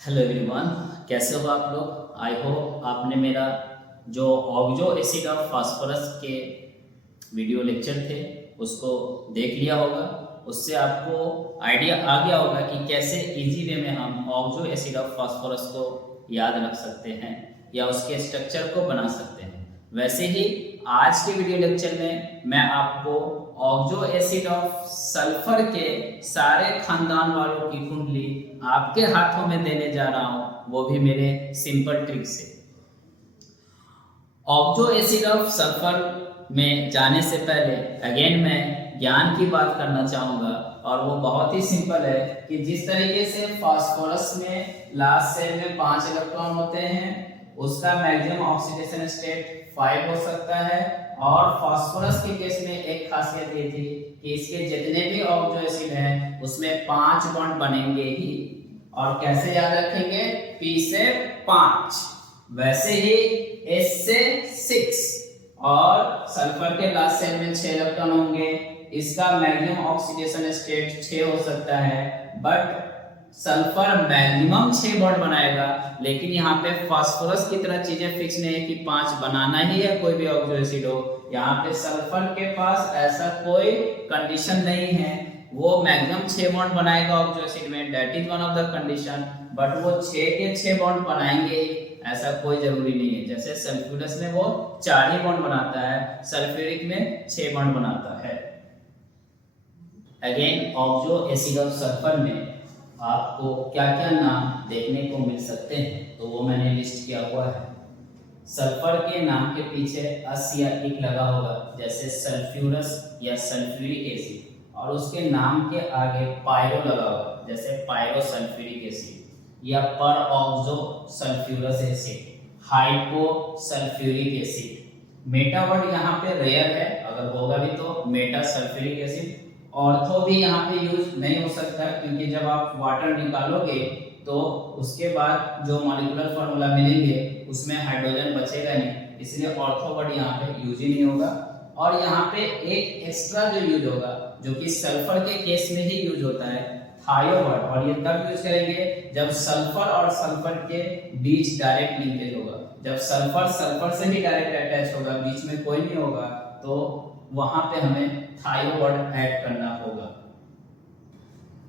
Hello everyone, कैसे हो आप लोग। आई होप आपने मेरा जो ऑक्सो एसिड ऑफ फास्फोरस के वीडियो लेक्चर थे उसको देख लिया होगा। उससे आपको आइडिया आ गया होगा कि कैसे इजी वे में हम ऑक्सो एसिड ऑफ फास्फोरस को याद रख सकते हैं या उसके स्ट्रक्चर को बना सकते हैं। वैसे ही आज के वीडियो लेक्चर में मैं आपको ऑक्सो एसिड ऑफ सल्फर के सारे खानदान वालों की कुंडली आपके हाथों में देने जा रहा हूं, वो भी मेरे सिंपल ट्रिक से। ऑक्सो एसिड ऑफ सल्फर में जाने से पहले अगेन मैं ज्ञान की बात करना चाहूंगा, और वो बहुत ही सिंपल है कि जिस तरीके से फास्फोरस में लास्ट सेल में 5 इलेक्ट्रॉन होते हैं, उसका मैक्सिमम ऑक्सीडेशन स्टेट 5 हो सकता है। और फास्फोरस के केस में एक खासियत ये थी कि इसके जितने भी ऑक्सो एसिड हैं उसमें 5 बॉन्ड बनेंगे ही। और कैसे याद रखेंगे? P से 5, वैसे ही S से 6, और सल्फर के लास्ट सेल में 6 इलेक्ट्रॉन होंगे। इसका मैक्सिमम ऑक्सीडेशन स्टेट 6 हो सकता है, बट सल्फर मैक्सिमम 6 बॉन्ड बनाएगा। लेकिन यहाँ पे फास्फोरस की तरह चीजें फिक्स नहीं है कि 5 बनाना ही है कोई भी ऑक्सो एसिड हो। यहाँ पे सल्फर के पास ऐसा कोई कंडीशन नहीं है, वो मैक्सिमम 6 बॉन्ड बनाएगा ऑक्सो एसिड में, that is one of the condition. But वो 6 के 6 बॉन्ड बनाएंगे ऐसा कोई जरूरी नहीं है। जैसे सल्फ्यूरस में वो 4 ही बॉन्ड बनाता है, सल्फ्यूरिक में 6 बॉन्ड बनाता है। Again oxo acid of sulphur में आपको क्या क्या नाम देखने को मिल सकते हैं, तो वो मैंने लिस्ट किया हुआ है। सल्फर के नाम के पीछे अस या इक लगा होगा, जैसे सल्फ्यूरस या सल्फ्यूरिक एसिड, और उसके नाम के आगे पायरो लगा होगा, जैसे पायरो सल्फ्यूरिक एसिड, या पर oxo sulphurous acid, hypo sulphuric acid. Meta word यहाँ पे रेयर है, अगर होगा भी तो मेटा सल्फ्यूरिक एसिड। ऑर्थो भी यहाँ पे यूज नहीं हो सकता, क्योंकि जब आप वाटर निकालोगे तो उसके बाद जो मॉलिक्यूलर फार्मूला मिलेंगे उसमें हाइड्रोजन बचेगा नहीं, इसलिए ऑर्थो वर्ड यहाँ पे यूज ही नहीं होगा। और यहाँ पे एक एक्स्ट्रा जो यूज होगा, जो कि सल्फर के केस में ही यूज होता है, थायो वर्ड। और ये तब यूज करेंगे जब सल्फर और सल्फर के बीच डायरेक्ट लिंकेज होगा। जब सल्फर सल्फर से ही डायरेक्ट अटैच होगा, बीच में कोई नहीं होगा, तो वहां पे हमें थायो वर्ड ऐड करना होगा।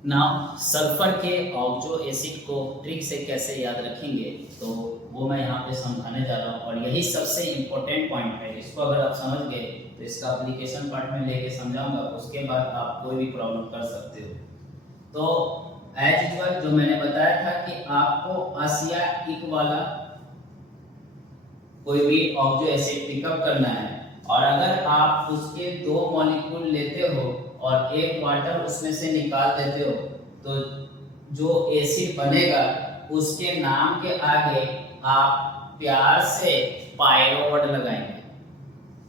नाउ सल्फर के ऑक्सो एसिड को ट्रिक से कैसे याद रखेंगे, तो वो मैं यहाँ पे समझाने जा रहा हूँ, और यही सबसे इम्पोर्टेंट पॉइंट है। इसको अगर आप समझ गए तो इसका एप्लीकेशन पार्ट में लेके समझाऊंगा, उसके बाद आप कोई भी प्रॉब्लम कर सकते हो। तो एज यूजुअल जो मैंने बताया था कि आपको अस या इक वाला कोई भी ऑक्सो एसिड पिकअप करना है, और अगर आप उसके 2 मॉलिक्यूल लेते हो और एक वाटर उसमें से निकाल देते हो, तो जो एसिड बनेगा उसके नाम के आगे आप प्यार से पायरो वर्ड लगाएंगे।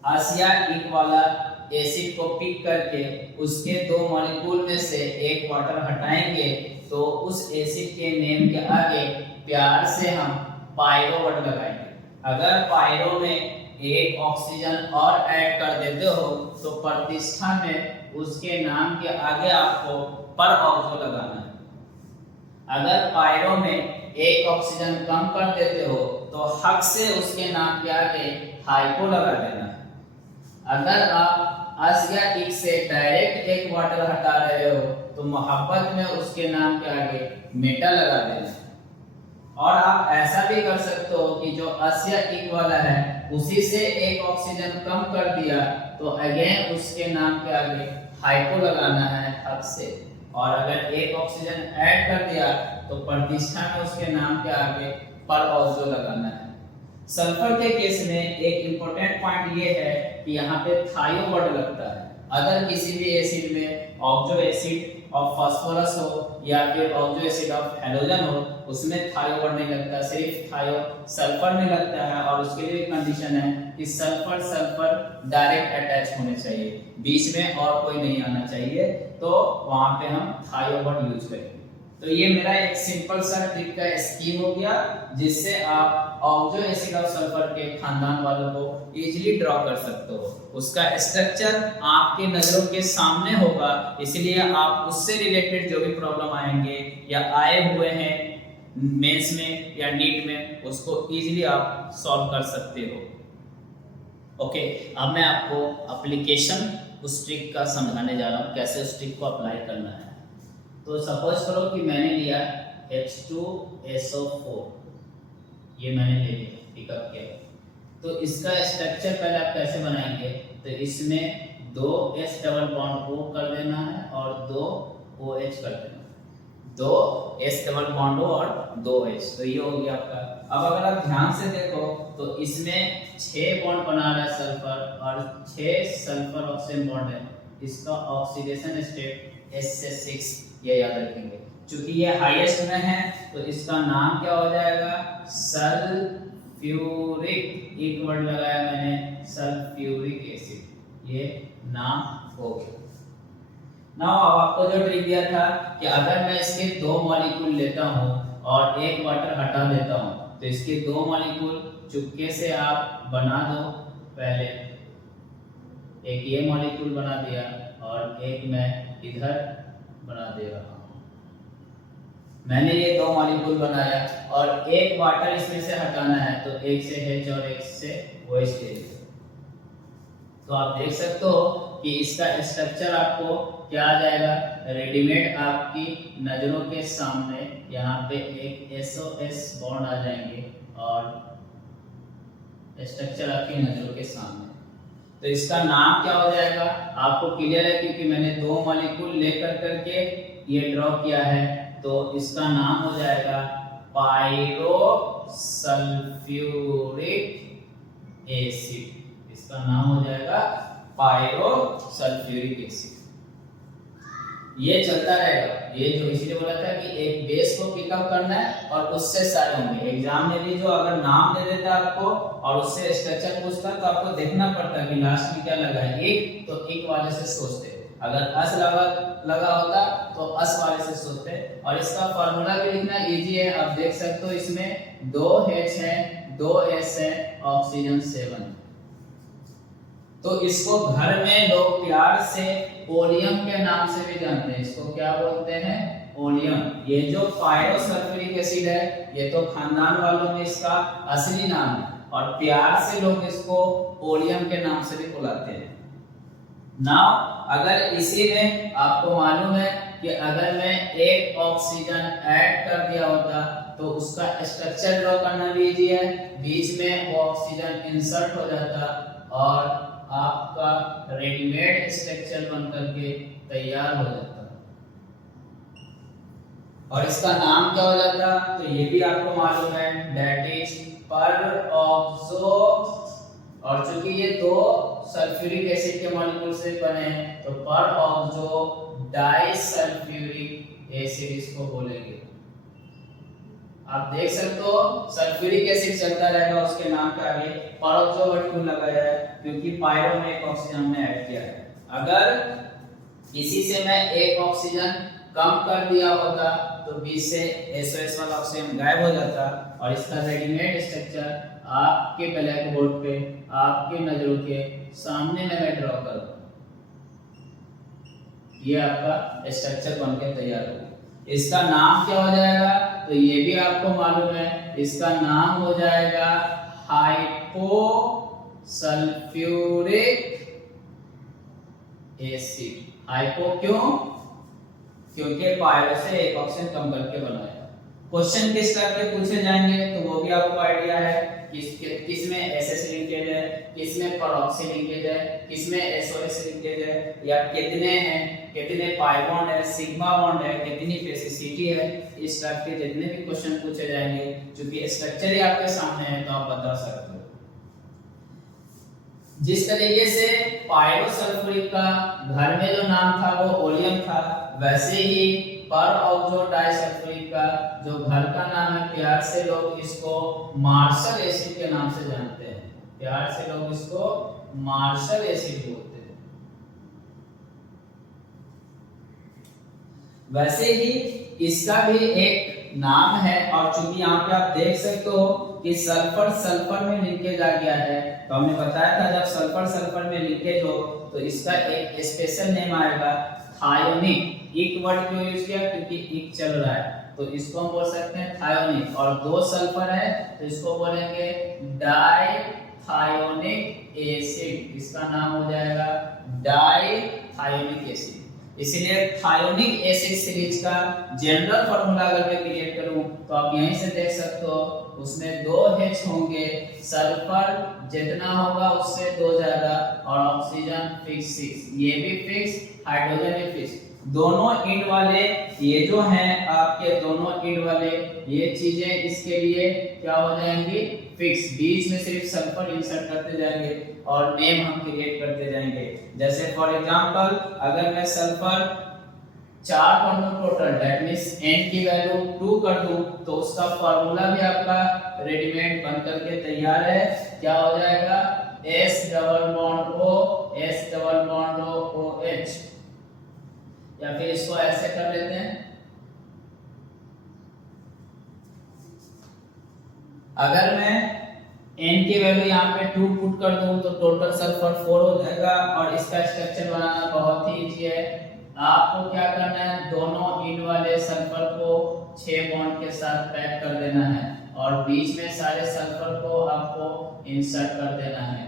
अस या इक वाला एसिड को पिक करके उसके 2 मॉलिक्यूल में से एक वाटर हटाएंगे, तो उस एसिड के नेम के आगे प्यार से हम पायरो वर्ड लगाएंगे। अगर पायरो में एक ऑक्सीजन और ऐड कर देते हो तो प्रतिष्ठा में उसके नाम के आगे आपको पर ऑक्सो लगाना है। अगर पायरो में एक ऑक्सीजन कम कर देते हो तो हक से उसके नाम के आगे हाइपो लगा देना है। अगर आप अस या इक से डायरेक्ट एक वाटर हटा रहे हो तो मोहब्बत में उसके नाम के आगे मेटा लगा देना है। और आप ऐसा भी कर सकते हो कि जो अस या इक वाला है उसी से एक ऑक्सीजन कम कर दिया तो अगेन उसके नाम के आगे हाइपो लगाना है हक से। और अगर एक ऑक्सीजन ऐड कर दिया तो प्रतिष्ठा में उसके नाम के आगे पर ऑक्सो लगाना है। सल्फर के केस में एक इंपॉर्टेंट पॉइंट ये है कि यहाँ पे थायो वर्ड लगता है। अगर किसी भी एसिड में ऑक्सो एसिड ऑफ फास्फोरस हो या फिर ऑक्सो एसिड ऑफ हैलोजन हो, उसमें थायो वर्ड नहीं लगता, सिर्फ थायो सल्फर में लगता है। और उसके लिए कंडीशन है कि सल्फर सल्फर डायरेक्ट अटैच होने चाहिए, बीच में और कोई नहीं आना चाहिए, तो वहां पे हम थायो वर्ड यूज करेंगे। तो ये मेरा एक सिंपल सा ट्रिक का स्कीम हो गया, जिससे आप ऑक्सो एसिड ऑफ सल्फर के खानदान वालों को इजीली ड्रॉ कर सकते हो। उसका स्ट्रक्चर आपके नजरों के सामने होगा, इसलिए आप उससे रिलेटेड जो भी प्रॉब्लम आएंगे या आए हुए हैं मेंस में या नीट में उसको इजीली आप सॉल्व कर सकते हो। ओके, अब मैं आपको एप्लीकेशन उस ट्रिक का समझाने जा रहा हूँ, कैसे उस ट्रिक को अप्लाई करना है। तो सपोज करो कि मैंने लिया H2SO4, ये मैंने ले लिया, पिकअप किया। तो इसका स्ट्रक्चर पहले आप कैसे बनाएंगे, तो इसमें 2 H डबल बॉन्ड O कर देना है और 2 OH कर देना, 2 H डबल बॉन्ड O और 2 H, तो ये हो गया आपका। अब अगर आप ध्यान से देखो तो इसमें 6 बॉन्ड बना रहा है सल्फर और 6 सल्फर ऑक्सीजन बॉन्ड है। इसका ऑक्सीडेशन स्टेट S से 6, ये याद रखेंगे। चूंकि ये हाईएस्ट में है तो इसका नाम क्या हो जाएगा, सल्फ्यूरिक, एक वर्ड लगाया मैंने, सल्फ्यूरिक एसिड, ये नाम हो गया। नाउ अब आपको जो ट्रिक दिया था कि अगर मैं इसके 2 मॉलिक्यूल लेता हूं और एक वाटर हटा देता हूं, तो इसके 2 मॉलिक्यूल चुपके से आप बना दो। पहले एक ये मॉलिक्यूल बना दिया और एक मैं इधर बना दे रहा हूं। मैंने ये 2 मॉलिक्यूल बनाया और एक वाटर इसमें से हटाना है, तो एक से H और एक से OH ले लिया। तो आप देख सकते हो कि इसका स्ट्रक्चर आपको क्या आ जाएगा, रेडीमेड आपकी नजरों के सामने यहाँ पे एक SOS बॉन्ड आ जाएंगे और स्ट्रक्चर आपकी नजरों के सामने। तो इसका नाम क्या हो जाएगा, आपको क्लियर है, क्योंकि मैंने 2 मॉलिक्यूल लेकर करके ये ड्रॉ किया है। तो इसका नाम हो जाएगा पायरोसल्फ्यूरिक एसिड, इसका नाम हो जाएगा पायरोसल्फ्यूरिक एसिड। ये चलता रहेगा, ये जो इसीलिए बोला था कि एक बेस को पिकअप करना है और उससे सारे होंगे। एग्जाम में भी जो अगर नाम दे देता आपको और उससे स्ट्रक्चर पूछता तो आपको देखना पड़ता कि लास्ट में क्या लगा है, एक तो एक वाले से सोचते, अगर अस लगा होता तो अस वाले से सोचते। और इसका फार्मूला भी लिखना इजी है, आप देख सकते हो इसमें 2 H है, 2 S है, ऑक्सीजन 7। तो इसको घर में लोग प्यार से ओलियम के नाम से भी जानते हैं। इसको क्या बोलते हैं, ओलियम। ये जो पायरोसल्फ्यूरिक एसिड है ये तो खानदान वालों में इसका असली नाम है और प्यार से लोग इसको ओलियम के नाम से भी बुलाते हैं। नाउ अगर इसी में आपको मालूम है कि अगर मैं एक ऑक्सीजन ऐड कर दिया होता तो उसका स्ट्रक्चर ड्रॉ करना भी इजी है, बीच में वो ऑक्सीजन इंसर्ट हो जाता और आपका रेडीमेड स्ट्रक्चर बन करके तैयार हो जाता। और इसका नाम क्या हो जाता, तो ये भी आपको मालूम है, दैट इज परऑक्सो। और चूंकि ये 2 सल्फ्यूरिक एसिड के मॉलिक्यूल से बने हैं तो परऑक्सो डाइसल्फ्यूरिक एसिड इसको बोलेंगे। आप देख सकते हो सल्फ्यूरिक एसिड चलता रहेगा, उसके नाम के आगे परऑक्सो वर्ड क्यों लगाया है, क्योंकि पायरो में एक ऑक्सीजन हमने ऐड किया है। अगर इसी से मैं एक ऑक्सीजन कम कर दिया होता तो बीच से SOS वाला ऑक्सीजन गायब हो जाता और इसका रेडीमेड स्ट्रक्चर आपके ब्लैक बोर्ड पे आपके नजरों के सामने में मैं ड्रॉ कर दूं, ये आपका स्ट्रक्चर बनके तैयार होगा। इसका नाम क्या हो जाएगा, तो ये भी आपको मालूम है, इसका नाम हो जाएगा हाइपोसल्फ्यूरिक एसिड। हाइपो क्यों, क्योंकि पायरो से एक ऑक्सीजन कम करके बनाया। क्वेश्चन किस टाइप के पूछे जाएंगे तो वो भी आपको आइडिया है, किसमें SS लिंकेज है, किसमें परऑक्सी लिंकेज है, किसमें SOS लिंकेज है, या कितने हैं, कितने पाई बॉन्ड है, सिग्मा बॉन्ड है, कितनी बेसिसिटी है। इस टाइप के जितने भी क्वेश्चन पूछे जाएंगे, क्योंकि स्ट्रक्चर ही आपके सामने है तो आप बता सकते हो। जिस तरीके से पायरोसल्फ्यूरिक का घर में जो नाम था वो ओलियम था, वैसे ही परऑक्सो डाइसल्फ्यूरिक का जो घर का नाम है, प्यार से लोग इसको मार्शल एसिड के नाम से जानते हैं। प्यार से लोग इसको मार्शल एसिड बोलते हैं। वैसे ही इसका भी एक नाम है, और चूंकि यहाँ पे आप देख सकते हो कि सल्फर सल्फर में लिंकेज आ गया है, तो हमने बताया था जब सल्फर सल्फर में लिंकेज हो तो इसका एक स्पेशल नेम आएगा थायोनिक। एक वर्ड क्यों यूज किया, क्योंकि एक चल रहा है तो इसको हम बोल सकते हैं थायोनिक। और 2 सल्फर है तो इसको बोलेंगे डाइथायोनिक एसिड। इसका नाम हो जाएगा डाइथायोनिक एसिड। इसीलिए थायोनिक एसिड सीरीज का जनरल फार्मूला अगर मैं क्रिएट करूं तो आप यहीं से देख सकते हो, उसमें 2 H होंगे, सल्फर जितना होगा उससे 2 ज्यादा, और ऑक्सीजन फिक्स 6, ये भी फिक्स, हाइड्रोजन भी फिक्स। दोनों इंड वाले ये जो हैं आपके दोनों इंड वाले ये चीजें इसके लिए क्या हो जाएंगी, फिक्स। बीच में सिर्फ सल्फर इंसर्ट करते जाएंगे और नेम हम क्रिएट करते जाएंगे। जैसे फॉर एग्जांपल अगर मैं सल्फर 4 कर दूं टोटल, दैट मींस n की वैल्यू 2 कर दूं, तो उसका फार्मूला भी आपका रेडीमेड बन करके तैयार है। क्या हो जाएगा, S double bond O S double bond O OH। या फिर इसको ऐसे कर लेते हैं, अगर मैं n की वैल्यू यहाँ पे 2 पुट कर दूं तो टोटल सल्फर 4 हो जाएगा। और इसका स्ट्रक्चर बनाना बहुत ही इजी है। आपको क्या करना है, दोनों इंड वाले सल्फर को 6 बॉन्ड के साथ पैक कर देना है और बीच में सारे सल्फर को आपको इंसर्ट कर देना है।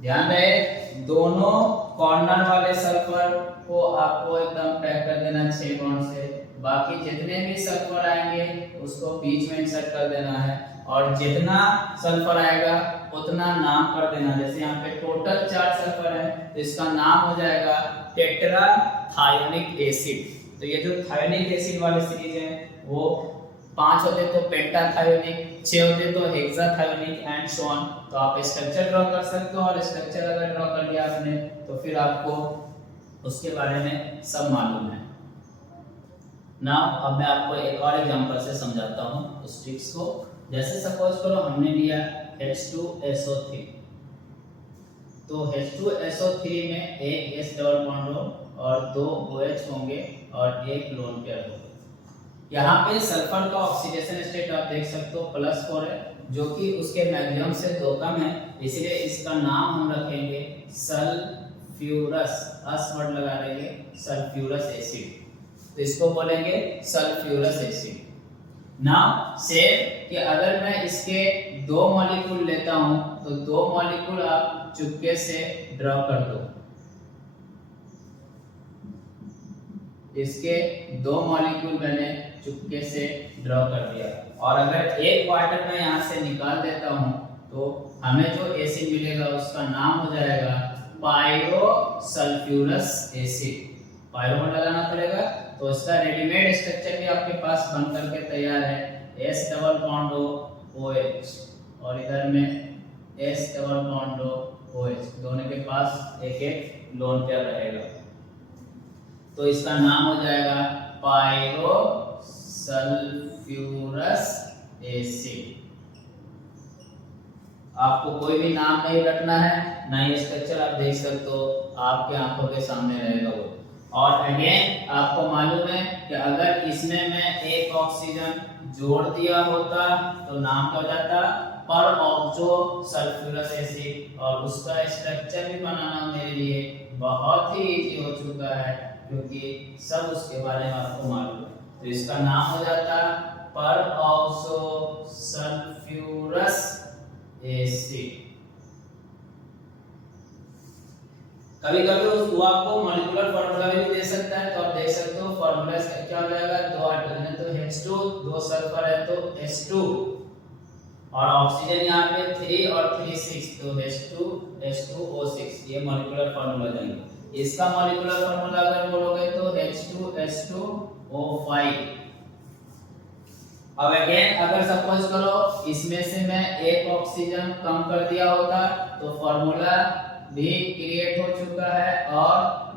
ध्यान रहे, दोनों कॉर्नर वाले सल्फर को आपको एकदम पैक कर देना 6 बॉन्ड से। बाकी जितने भी सल्फर आएंगे उसको बीच में इंसर्ट कर देना है और जितना सल्फर आएगा उतना नाम कर देना। जैसे यहाँ पे टोटल 4 सल्फर है तो इसका नाम हो जाएगा टेट्रा थायोनिक एसिड। तो ये जो थायोनिक एसिड वाले सीरीज है वो 5 होते तो पेंटाथायोनिक, 6 होते तो हेक्साथायोनिक एंड सो ऑन। तो आप स्ट्रक्चर ड्रॉ कर सकते हो और स्ट्रक्चर अगर ड्रॉ कर लिया आपने तो फिर आपको उसके बारे में सब मालूम है। नाउ अब मैं आपको एक और एग्जांपल से समझाता हूँ उस ट्रिक्स को। जैसे सपोज करो हमने लिया H2SO3, तो H2SO3 में एक S डबल बॉन्ड हो और 2 OH होंगे और एक लोन पेयर होगा। यहाँ पे सल्फर का ऑक्सीडेशन स्टेट आप देख सकते हो +4 है, जो कि उसके मैक्सिमम से 2 कम है, इसलिए इसका नाम हम रखेंगे सल्फ्यूरस, अस वर्ड लगा देंगे सल्फ्यूरस एसिड। तो इसको बोलेंगे सल्फ्यूरस एसिड। नाउ सेम कि अगर मैं इसके 2 मॉलिक्यूल लेता हूं तो 2 मॉलिक्यूल आप चुपके से ड्रॉ कर दो। इसके 2 मॉलिक्यूल मैंने चुपके से ड्रॉ कर दिया और अगर एक वाटर मैं यहाँ से निकाल देता हूँ तो हमें जो एसिड मिलेगा उसका नाम हो जाएगा पायरोसल्फ्यूरस एसिड। पायरो लगाना पड़ेगा तो इसका रेडीमेड स्ट्रक्चर भी आपके पास बन करके तैयार है। S डबल बॉन्ड OH और इधर में S डबल बॉन्ड OH, दोनों के पास एक एक लोन पेयर रहेगा। तो इसका नाम हो जाएगा पायरोसल्फ्यूरस एसिड। आपको कोई भी नाम नहीं रखना है, ना ही स्ट्रक्चर आप देख सकते हो, आपके आंखों के सामने रहेगा वो। और अगेन आपको मालूम है कि अगर इसमें मैं एक ऑक्सीजन जोड़ दिया होता तो नाम क्या जाता, पर ऑक्सो सल्फ्यूरस एसिड। और उसका स्ट्रक्चर भी बनाना मेरे लिए बहुत ही इजी हो चुका है क्योंकि सब उसके बारे में आपको मालूम है। तो इसका नाम हो जाता पर ऑक्सो सल्फ्यूरस एसिड। कभी कभी वो आपको मॉलिक्यूलर फार्मूला भी दे सकता है, तो आप देख सकते हो फार्मूला इसका क्या हो जाएगा, 2 हाइड्रोजन है तो H2, 2 सल्फर है तो H2 और ऑक्सीजन यहाँ पे 3 और 3 6 तो H2O6। ये मॉलिक्यूलर फार्मूला जाएंगे। इसका मॉलिक्यूलर फार्मूला अगर बोलोगे तो H2H2O5। अब अगेन अगर सपोज करो इसमें से मैं एक ऑक्सीजन कम कर दिया होता तो फार्मूला भी क्रिएट हो चुका है और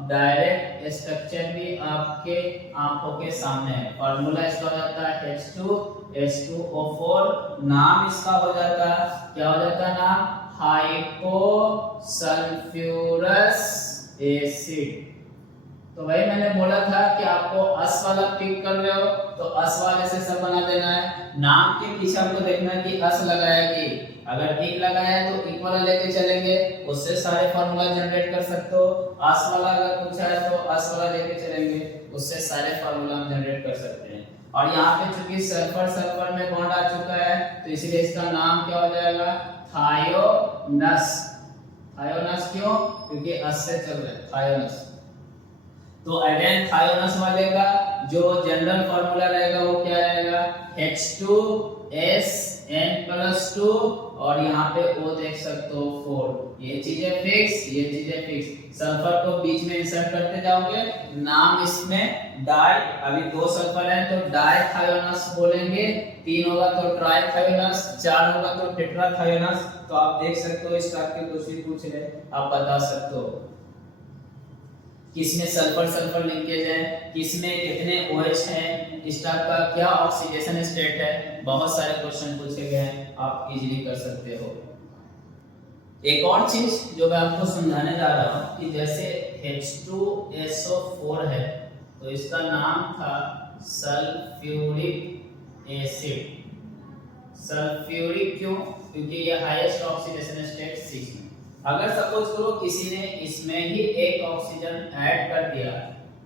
डायरेक्ट स्ट्रक्चर भी आपके आंखों के सामने है। फार्मूला इसका हो जाता है H2H2O4। नाम इसका हो जाता, क्या हो जाता नाम, हाइपोसल्फ्यूरस एसिड। तो भाई मैंने बोला था कि आपको अस वाला पिक कर रहे हो तो अस वाले से सब बना देना है। नाम के पीछे हमको देखना है कि अस लगाया कि अगर एक लगाया है तो एक वाला लेके चलेंगे, उससे सारे फार्मूला जनरेट कर सकते हो। अस वाला अगर पूछा है तो अस वाला लेके चलेंगे, उससे सारे फार्मूला हम जनरेट कर सकते हैं। और यहाँ पे चूंकि सल्फर सल्फर में बॉन्ड आ चुका है तो इसलिए इसका नाम क्या हो जाएगा, थायोनस। थायोनस क्यों, क्योंकि अस से चल रहा है, थायोनस। तो अगेन थायोनस वाले का जो जनरल फार्मूला रहेगा वो क्या रहेगा, H2SN+2 और यहाँ पे O देख सकते हो 4। ये चीजें फिक्स, ये चीजें फिक्स। सल्फर को बीच में इंसर्ट करते जाओगे, नाम इसमें डाई, अभी 2 सल्फर है तो डाई थायोनस बोलेंगे, 3 होगा तो ट्राई थायोनस, 4 होगा तो टेट्रा थायोनस। तो आप देख सकते हो इस टाइप के क्वेश्चन पूछ रहे, आप बता सकते हो किसमें सल्फर सल्फर लिंकेज है, किसमें कितने OH हैं, इस टाइप का क्या ऑक्सीडेशन स्टेट है, बहुत सारे क्वेश्चन पूछे गए हैं, आप इजीली कर सकते हो। एक और चीज जो मैं आपको समझाने जा रहा हूँ कि जैसे H2SO4 है तो इसका नाम था सल्फ्यूरिक एसिड। सल्फ्यूरिक क्यों, क्योंकि ये हाईएस्ट ऑक्सीडेशन स्टेट 6 में। अगर सपोज करो किसी ने इसमें ही एक ऑक्सीजन ऐड कर दिया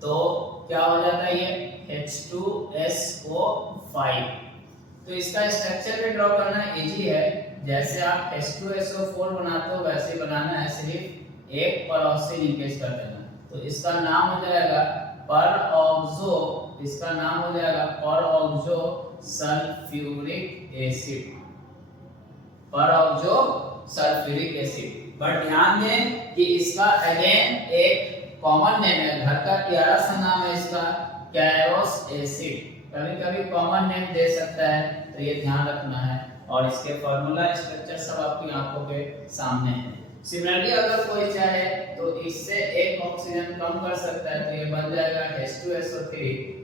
तो क्या हो जाता है, ये H2SO5। तो इसका स्ट्रक्चर भी ड्रॉ करना इजी है, जैसे आप H2SO4 बनाते हो वैसे ही बनाना है, सिर्फ एक परऑक्सी लिंकेज कर देना। तो इसका नाम हो जाएगा परऑक्सो, इसका नाम हो जाएगा peroxo sulphuric acid, peroxo sulphuric acid. But ध्यान दें कि इसका अगेन एक कॉमन नेम है, घर का प्यारा सा नाम है इसका कैरोस एसिड। कभी कभी कॉमन नेम दे सकता है तो ये ध्यान रखना है, और इसके फार्मूला स्ट्रक्चर सब आपकी आंखों के सामने है। सिमिलरली अगर कोई चाहे तो इससे एक ऑक्सीजन कम कर सकता है तो ये बन जाएगा H2SO3।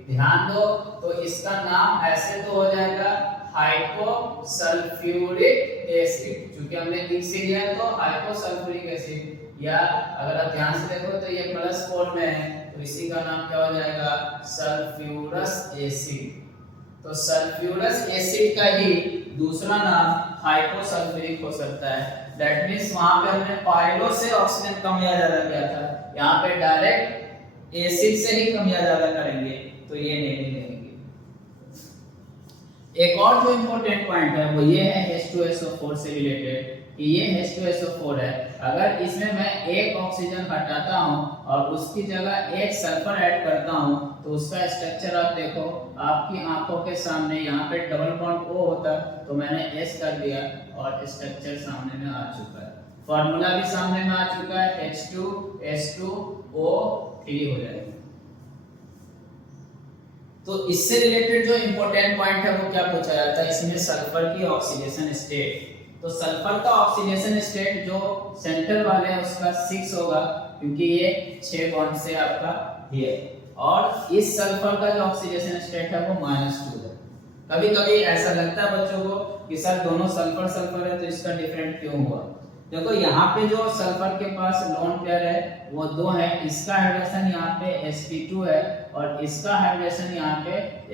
ध्यान दो तो इसका नाम ऐसे तो हो जाएगा हाइपोसल्फ्यूरिक एसिड, क्योंकि हमने लिख लिया है तो हाइपोसल्फ्यूरिक एसिड, या अगर आप ध्यान से देखो तो ये +4 में है तो इसी का नाम क्या हो जाएगा, सल्फ्यूरस एसिड। तो सल्फ्यूरस एसिड का ही दूसरा नाम हाइपोसल्फ्यूरिक हो सकता है। दैट मींस वहां पे हमने पायलो से ऑक्सीजन कम या ज्यादा किया था, यहाँ पे डायरेक्ट एसिड से ही कम या ज्यादा करेंगे तो ये नहीं लेंगे। एक और जो इंपॉर्टेंट पॉइंट है वो ये है H2SO4 से रिलेटेड, कि ये H2SO4 है, अगर इसमें मैं एक ऑक्सीजन हटाता हूं और उसकी जगह एक सल्फर ऐड करता हूं तो उसका स्ट्रक्चर आप देखो आपकी आंखों के सामने, यहाँ पे डबल बॉन्ड O होता तो मैंने S कर दिया और स्ट्रक्चर सामने में आ चुका है, फार्मूला भी सामने में आ चुका है, H2S2O3 हो जाएगा। तो इससे रिलेटेड जो इंपॉर्टेंट पॉइंट है वो क्या पूछा जाता है, इसमें सल्फर की ऑक्सीडेशन स्टेट। तो सल्फर का ऑक्सीडेशन स्टेट जो सेंटर वाले हैं उसका 6 होगा, क्योंकि ये 6 बॉन्ड से आपका है, और इस सल्फर का जो ऑक्सीडेशन स्टेट है वो -2 है। कभी कभी ऐसा लगता है बच्चों को कि सर दोनों सल्फर सल्फर है तो इसका डिफरेंट क्यों हुआ। देखो यहाँ पे जो सल्फर के पास लोन पेयर है वो 2 है, इसका हाइड्रोजन यहाँ पे sp2 है और इसका हाइड्रोजन यहाँ पे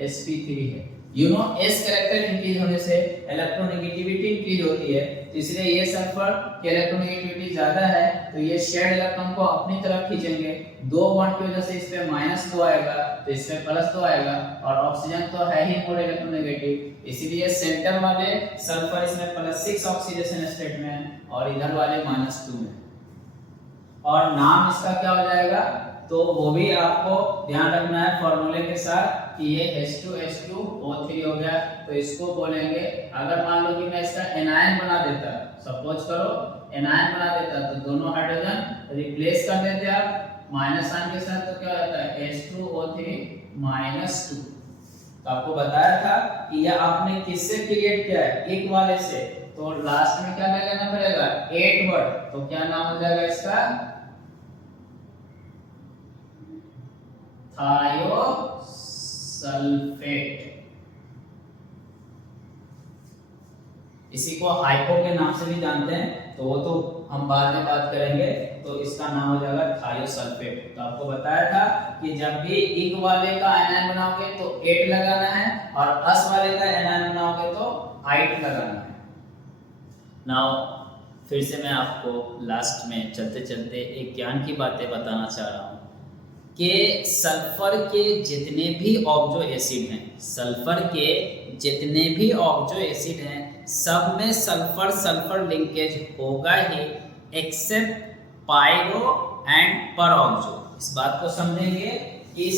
sp3 है। You know s character increase होने से इलेक्ट्रोनेगेटिविटी इंक्रीज होती है, तो इसलिए ये सल्फर की इलेक्ट्रोनेगेटिविटी ज्यादा है तो ये शेयर्ड इलेक्ट्रॉन को अपनी तरफ खींचेंगे, 2 बॉन्ड की वजह से इस पे -2 आएगा तो इस पे +2 आएगा, और ऑक्सीजन तो है ही मोर इलेक्ट्रोनेगेटिव, इसीलिए सेंटर वाले सल्फर इसमें +6 ऑक्सीडेशन स्टेट में है और इधर वाले -2 में। और नाम इसका क्या हो जाएगा तो वो भी आपको ध्यान रखना है फॉर्मूले के साथ कि ये H2H2O3 हो गया, तो इसको बोलेंगे, अगर मान लो कि मैं इसका एनायन बना देता, सपोज करो एनायन बना देता तो दोनों हाइड्रोजन रिप्लेस कर देते आप माइनस साइन के साथ, तो क्या होता है H2O3 -2। तो आपको बताया था कि यह आपने किससे क्रिएट किया है, एक वाले से, तो लास्ट में क्या ले लेना पड़ेगा 8 वर्ड, तो क्या नाम हो जाएगा इसका थायोसल्फेट। इसी को हाइपो के नाम से भी जानते हैं, तो वो तो हम बाद में बात करेंगे, तो इसका नाम हो जाएगा थायोसल्फेट। तो आपको बताया था कि जब भी इक वाले का एनायन बनाओगे तो 8 लगाना है और अस वाले का एनायन बनाओगे तो 8 लगाना है। नाउ फिर से मैं आपको लास्ट में चलते चलते एक ज्ञान की बातें बताना चाह रहा हूँ कि सल्फर के जितने भी ऑक्सो एसिड हैं, सल्फर के जितने भी ऑक्सो एसिड हैं, सब में सल्फर सल्फर लिंकेज होगा ही एक्सेप्ट पायरो एंड परऑक्सो। इस बात को समझेंगे कि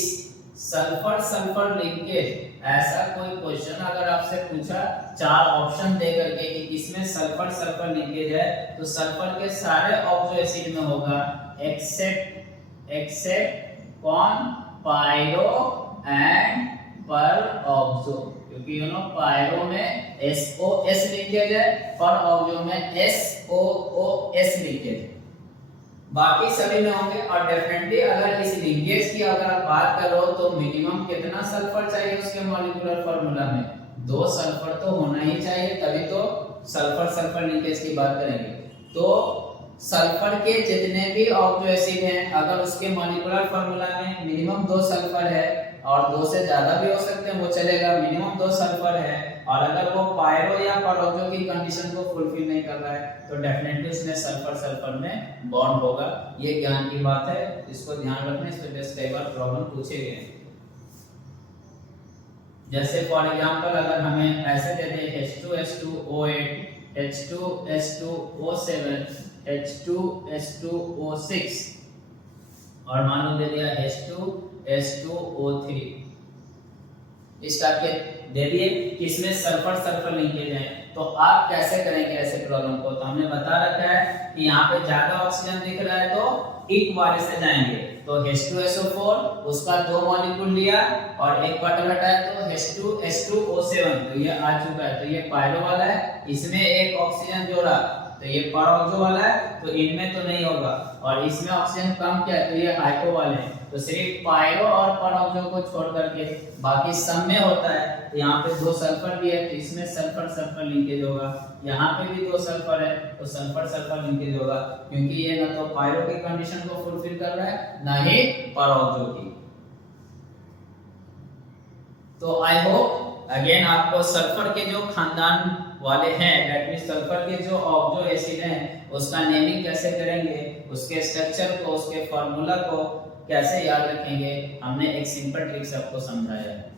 सल्फर सल्फर लिंकेज, ऐसा कोई क्वेश्चन अगर आपसे पूछा 4 ऑप्शन दे करके कि किसमें सल्फर सल्फर लिंकेज है, तो सल्फर के सारे ऑक्सो एसिड में होगा एक्सेप्ट कौन, पायरो एंड परऑक्सो, क्योंकि पायरो में SOS लिंकेज है, परऑक्सो में SOOS लिंकेज है। बाकी सभी में होंगे। और डेफिनेटली अगर इस लिंकेज की अगर आप बात करो तो मिनिमम कितना सल्फर चाहिए उसके मॉलिक्यूलर फार्मूला में, 2 सल्फर तो होना ही चाहिए, तभी तो सल्फर सल्फर लिंकेज की बात करेंगे। तो सल्फर के जितने भी ऑक्सो एसिड हैं, अगर उसके मॉलिक्यूलर फार्मूला में मिनिमम 2 सल्फर है, और 2 से ज्यादा भी हो सकते हैं वो चलेगा, मिनिमम 2 सल्फर है, और अगर वो पायरो या परऑक्सो की कंडीशन को फुलफिल नहीं कर रहा है तो डेफिनेटली उसमें सल्फर सल्फर में बॉन्ड होगा। ये ज्ञान की बात है, इसको ध्यान रखना, इस पे बेस कई बार प्रॉब्लम पूछे गए। जैसे फॉर एग्जांपल अगर हमें ऐसे दे दे H2S2O8 H2S2O7 H2S2O6 और मान लो दे दिया H2S2O3, इस टाइप के दे दिए किसमें सल्फर सल्फर लिंकेज है, तो आप कैसे करेंगे ऐसे प्रॉब्लम को। तो हमने बता रखा है कि यहाँ पे ज्यादा ऑक्सीजन दिख रहा है तो इक वाले से जाएंगे, तो H2SO4 उसका 2 मॉलिक्यूल लिया और एक क्वार्टर हटाया तो H2S2O7, तो ये आ चुका है, तो ये पायरो वाला है, इसमें एक ऑक्सीजन जोड़ा तो ये परऑक्सो वाला है, तो इनमें तो नहीं होगा, और इसमें ऑक्सीजन कम क्या है तो ये हाइपो वाले हैं, तो सिर्फ पायरो और परऑक्सो को छोड़ करके बाकी सब में होता है। तो यहाँ पे 2 सल्फर भी है तो इसमें सल्फर सल्फर लिंकेज होगा, यहाँ पे भी 2 सल्फर है तो सल्फर सल्फर लिंकेज होगा, क्योंकि ये ना तो पायरो की कंडीशन को फुलफिल कर रहा है ना ही परऑक्सो की। तो आई होप अगेन आपको सल्फर के जो खानदान वाले हैं, दैट मींस सल्फर के जो ऑक्सो एसिड हैं उसका नेमिंग कैसे करेंगे, उसके स्ट्रक्चर को, उसके फार्मूला को कैसे याद रखेंगे, हमने एक सिंपल ट्रिक से आपको समझाया है।